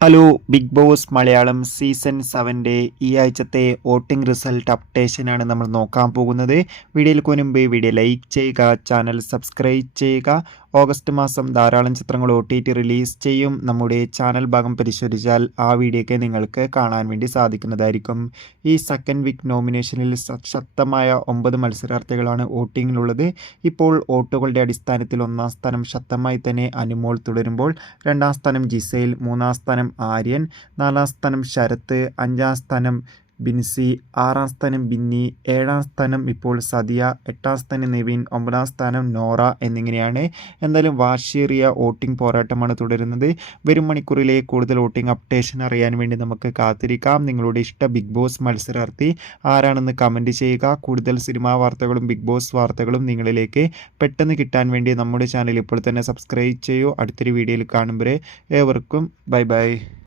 Hello Bigg Boss Malayalam season സെവന്റെ ഈ ആഴ്ചത്തെ voting result അപ്ഡേഷനാണ് നമ്മൾ നോക്കാൻ പോകുന്നത്. വീഡിയോയിൽ മുൻപ് വീഡിയോ ലൈക്ക് ചെയ്യുക ചാനൽ സബ്സ്ക്രൈബ് ചെയ്യുക. ഓഗസ്റ്റ് മാസം ധാരാളം ചിത്രങ്ങൾ ഒ ടി ടി റിലീസ് ചെയ്യും. നമ്മുടെ ചാനൽ ഭാഗം പരിശോധിച്ചാൽ ആ വീഡിയോയ്ക്ക് നിങ്ങൾക്ക് കാണാൻ വേണ്ടി സാധിക്കുന്നതായിരിക്കും. ഈ സെക്കൻഡ് വീക്ക് നോമിനേഷനിൽ ശക്തമായ ഒമ്പത് മത്സരാർത്ഥികളാണ് വോട്ടിങ്ങിലുള്ളത് ഇപ്പോൾ വോട്ടുകളുടെ അടിസ്ഥാനത്തിൽ ഒന്നാം സ്ഥാനം ശക്തമായി തന്നെ അനുമോൾ തുടരുമ്പോൾ രണ്ടാം സ്ഥാനം ജിസൈൽ മൂന്നാം സ്ഥാനം ആര്യൻ നാലാം സ്ഥാനം ശരത്ത് അഞ്ചാം സ്ഥാനം ബിൻസി ആറാം സ്ഥാനം ബിന്നി ഏഴാം സ്ഥാനം ഇപ്പോൾ സദിയ എട്ടാം സ്ഥാനം നിവിൻ ഒമ്പതാം സ്ഥാനം നോറ എന്നിങ്ങനെയാണ്. എന്തായാലും വാശിയേറിയ വോട്ടിംഗ് പോരാട്ടമാണ് തുടരുന്നത്. വരും മണിക്കൂറിലെ കൂടുതൽ വോട്ടിംഗ് അപ്ഡേഷൻ അറിയാൻ വേണ്ടി നമുക്ക് കാത്തിരിക്കാം. നിങ്ങളുടെ ഇഷ്ട ബിഗ് ബോസ് മത്സരാർത്ഥി ആരാണെന്ന് കമന്റ് ചെയ്യുക. കൂടുതൽ സിനിമാ വാർത്തകളും ബിഗ് ബോസ് വാർത്തകളും നിങ്ങളിലേക്ക് പെട്ടെന്ന് കിട്ടാൻ വേണ്ടി നമ്മുടെ ചാനൽ ഇപ്പോൾ തന്നെ സബ്സ്ക്രൈബ് ചെയ്യൂ. അടുത്തൊരു വീഡിയോയിൽ കാണുമ്പോൾ ഏവർക്കും ബൈ ബൈ.